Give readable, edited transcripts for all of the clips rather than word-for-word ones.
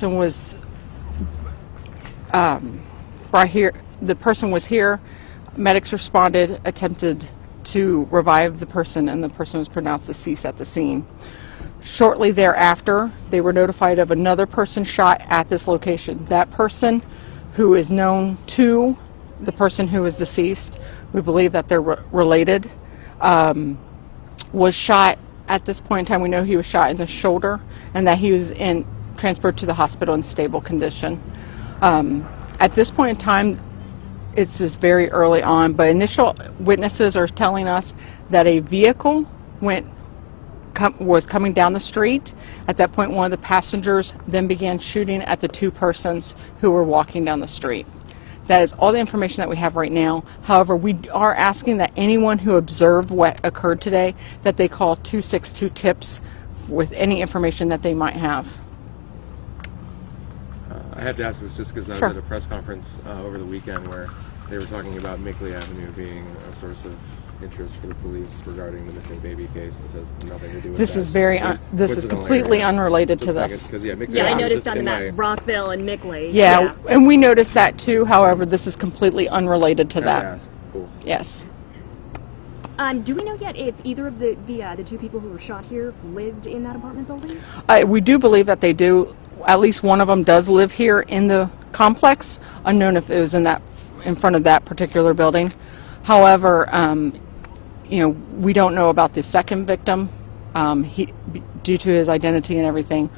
person was brought here. The person was here. Medics responded, attempted to revive the person, and the person was pronounced deceased at the scene. Shortly thereafter, they were notified of another person shot at this location. That person, who is known to the person who is deceased, we believe that they're related, was shot. At this point in time, we know he was shot in the shoulder and that he was transferred to the hospital in stable condition. At this point in time, it's this very early on, but initial witnesses are telling us that a vehicle was coming down the street. At that point, one of the passengers then began shooting at the two persons who were walking down the street. That is all the information that we have right now. However, we are asking that anyone who observed what occurred today, that they call 262 TIPS with any information that they might have. I had to ask this just because I was at a press conference over the weekend where they were talking about Mickley Avenue being a source of interest for the police regarding the missing baby case. This has nothing to do with this that. This is completely unrelated to this. I noticed on the map Rockville and Mickley. Yeah, and we noticed that too. However, this is completely unrelated to that. Cool. Yes. Do we know yet if either of the two people who were shot here lived in that apartment building? We do believe that they do. At least one of them does live here in the complex. Unknown if it was in front of that particular building. However, we don't know about the second victim. Due to his identity and everything,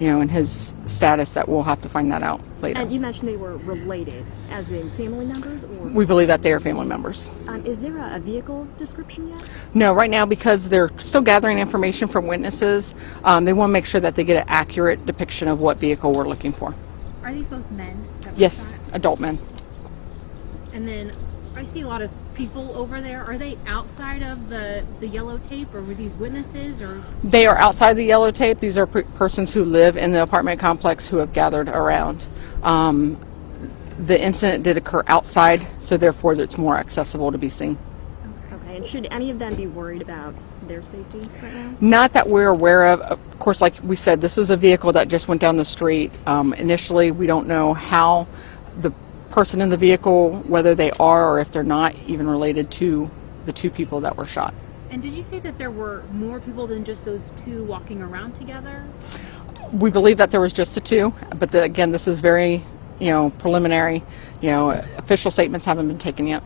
and his status, that we'll have to find that out later. And you mentioned they were related, as in family members, or? We believe that they are family members. Is there a vehicle description yet? No, right now, because they're still gathering information from witnesses, they want to make sure that they get an accurate depiction of what vehicle we're looking for. Are these both men? Yes, adult men. And then I see a lot of people over there. Are they outside of the yellow tape, or were these witnesses, or? They are outside the yellow tape. These are persons who live in the apartment complex who have gathered around. The incident did occur outside, so therefore it's more accessible to be seen. Okay, and should any of them be worried about their safety right now? Not that we're aware of. Of course, like we said, this was a vehicle that just went down the street. Initially, we don't know how the person in the vehicle, whether they are or if they're not even related to the two people that were shot. And did you say that there were more people than just those two walking around together? We believe that there was just the two, but again, this is very, preliminary. Official statements haven't been taken yet.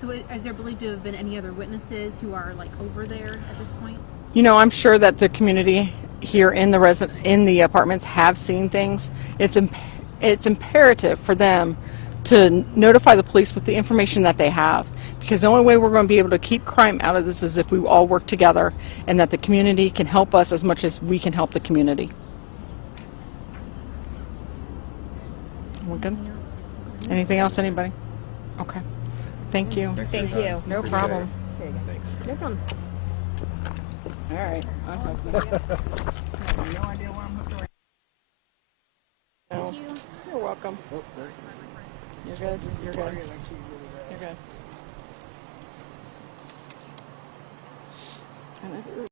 So is there believed to have been any other witnesses who are over there at this point? I'm sure that the community here in the apartments have seen things. It's imperative for them to notify the police with the information that they have, because the only way we're going to be able to keep crime out of this is if we all work together, and that the community can help us as much as we can help the community. We're good? Anything else, anybody? Okay. Thank you. Thank you. No problem. Thanks. No problem. All right. I have no idea where I'm hooked right now. Thank you. You're welcome. Oh, very You're good. You're good. You're good.